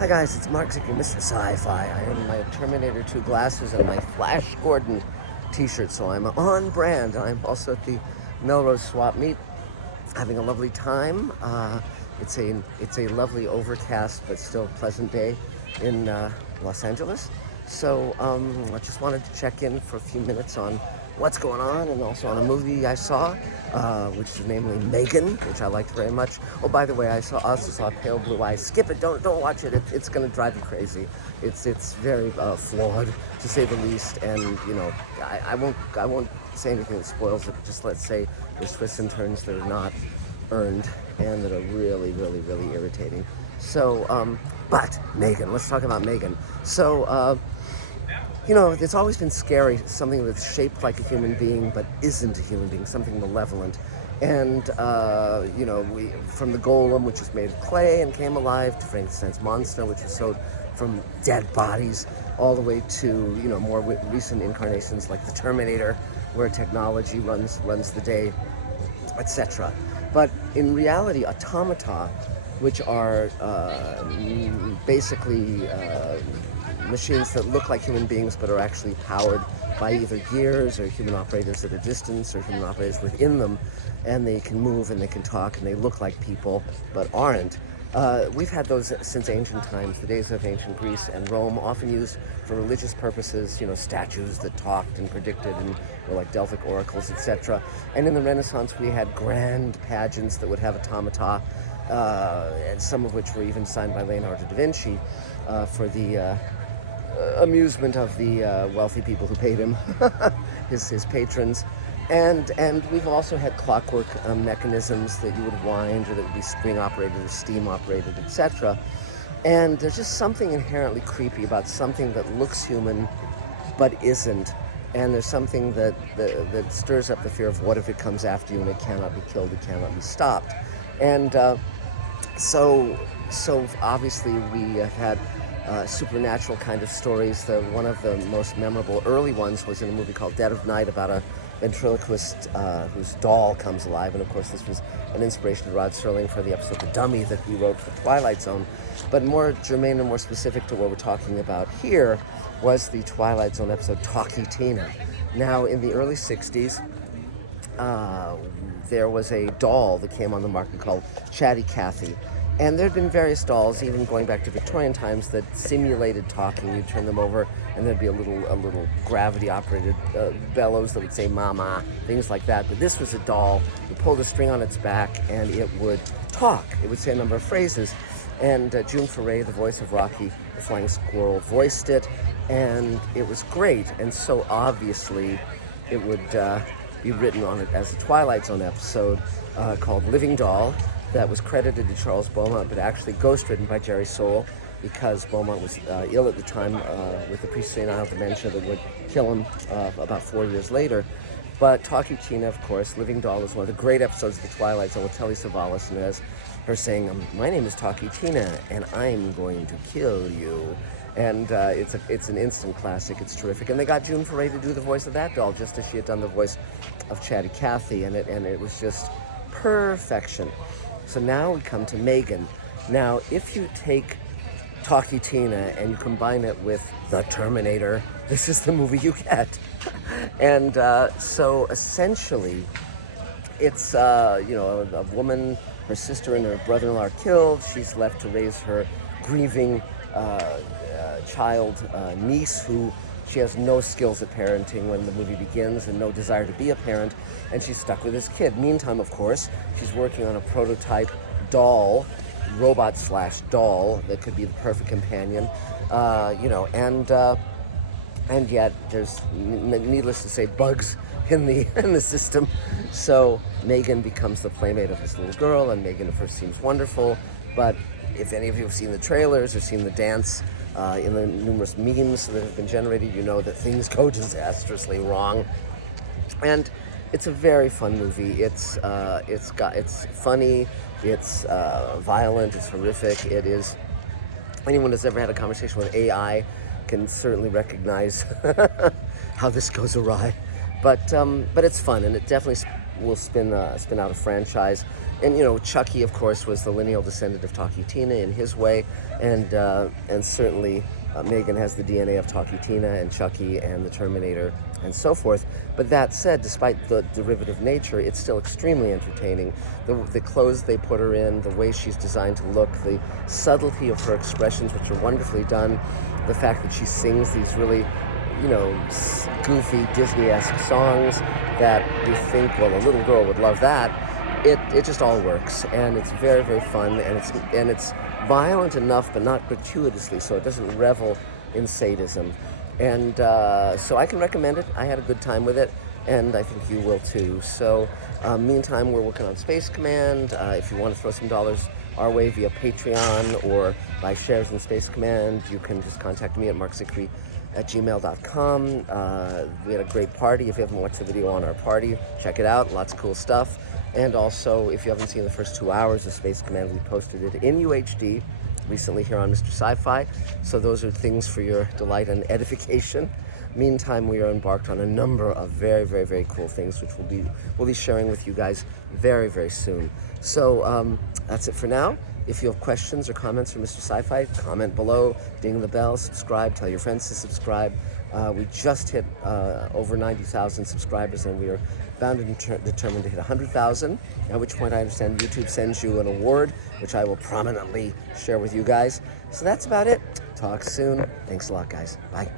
Hi guys, it's Mark Zicky, Mr. Sci-Fi. I am in my Terminator 2 glasses and my Flash Gordon t-shirt, so I'm on brand. I'm also at the Melrose Swap Meet, having a lovely time. It's a lovely overcast but still pleasant day in Los Angeles. So I just wanted to check in for a few minutes on what's going on, and also on a movie I saw, which is namely M3GAN, which I liked very much. Oh, by the way, I also saw Pale Blue Eyes. Skip it, don't watch it. It's going to drive you crazy. It's very flawed, to say the least. And I won't say anything that spoils it. But just let's say there's twists and turns that are not earned and that are really, really, really irritating. So, but M3GAN. Let's talk about M3GAN. So. It's always been scary, something that's shaped like a human being but isn't a human being, something malevolent. And, we from the golem, which was made of clay and came alive, to Frankenstein's monster, which was sewed from dead bodies, all the way to, more recent incarnations like the Terminator, where technology runs the day, etc. But in reality, automata, which are basically machines that look like human beings but are actually powered by either gears or human operators at a distance or human operators within them, and they can move and they can talk and they look like people but aren't. We've had those since ancient times, the days of ancient Greece and Rome, often used for religious purposes, statues that talked and predicted and were like Delphic oracles, etc. And in the Renaissance we had grand pageants that would have automata, and some of which were even signed by Leonardo da Vinci for the amusement of the wealthy people who paid him, his patrons. And we've also had clockwork mechanisms that you would wind, or that would be spring operated or steam operated, etc. And there's just something inherently creepy about something that looks human but isn't. And there's something that stirs up the fear of what if it comes after you and it cannot be killed, it cannot be stopped. And so obviously we have had supernatural kind of stories. One of the most memorable early ones was in a movie called Dead of Night, about a ventriloquist whose doll comes alive. And of course this was an inspiration to Rod Serling for the episode The Dummy that he wrote for Twilight Zone. But more germane and more specific to what we're talking about here was the Twilight Zone episode Talky Tina. Now, in the early 60s, there was a doll that came on the market called Chatty Cathy. And there had been various dolls, even going back to Victorian times, that simulated talking. You'd turn them over, and there'd be a little gravity-operated bellows that would say "mama," things like that. But this was a doll. You pulled a string on its back, and it would talk. It would say a number of phrases. And June Foray, the voice of Rocky the Flying Squirrel, voiced it, and it was great. And so obviously, it would be written on it as a Twilight Zone episode called Living Doll, that was credited to Charles Beaumont, but actually ghostwritten by Jerry Soule, because Beaumont was ill at the time with a presenile dementia that would kill him about 4 years later. But Talky Tina, of course, Living Doll, is one of the great episodes of The Twilight Zone with Telly Savalas, and it has her saying, "My name is Talky Tina, and I'm going to kill you." And it's an instant classic. It's terrific. And they got June Foray to do the voice of that doll, just as she had done the voice of Chatty Cathy, and it was just perfection. So now we come to M3GAN. Now, if you take Talky Tina and you combine it with the Terminator, this is the movie you get. And so essentially, it's a woman, her sister and her brother-in-law are killed. She's left to raise her grieving child niece, who she has no skills at parenting when the movie begins, and no desire to be a parent, and she's stuck with this kid. Meantime, of course, she's working on a prototype doll, robot/doll, that could be the perfect companion, and yet there's, needless to say, bugs in the system. So M3GAN becomes the playmate of this little girl, and M3GAN at first seems wonderful, but if any of you have seen the trailers or seen the dance in the numerous memes that have been generated, you know that things go disastrously wrong. And it's a very fun movie. It's funny, it's violent, it's horrific. It is, anyone who's ever had a conversation with AI can certainly recognize how this goes awry. But it's fun, and it definitely we'll spin out a franchise. And you know, Chucky, of course, was the lineal descendant of Talky Tina in his way, and certainly M3GAN has the DNA of Talky Tina and Chucky and the Terminator and so forth. But that said, despite the derivative nature, it's still extremely entertaining. The clothes they put her in, the way she's designed to look, the subtlety of her expressions, which are wonderfully done, the fact that she sings these really, you know, goofy Disney-esque songs that you think, well, a little girl would love that. It just all works, and it's very, very fun, and it's violent enough, but not gratuitously, so it doesn't revel in sadism. And so I can recommend it. I had a good time with it, and I think you will too. So meantime, we're working on Space Command. If you want to throw some dollars our way via Patreon or buy shares in Space Command, you can just contact me at markzickery@gmail.com. We had a great party. If you haven't watched the video on our party, check it out. Lots of cool stuff. And also, if you haven't seen the first 2 hours of Space Command, we posted it in UHD recently here on Mr. Sci-Fi. So those are things for your delight and edification. Meantime, we are embarked on a number of very, very, very cool things, which we'll be sharing with you guys very, very soon. So that's it for now. If you have questions or comments for Mr. Sci-Fi, comment below, ding the bell, subscribe, tell your friends to subscribe. We just hit over 90,000 subscribers, and we are bound and determined to hit 100,000, at which point I understand YouTube sends you an award, which I will prominently share with you guys. So that's about it. Talk soon. Thanks a lot, guys. Bye.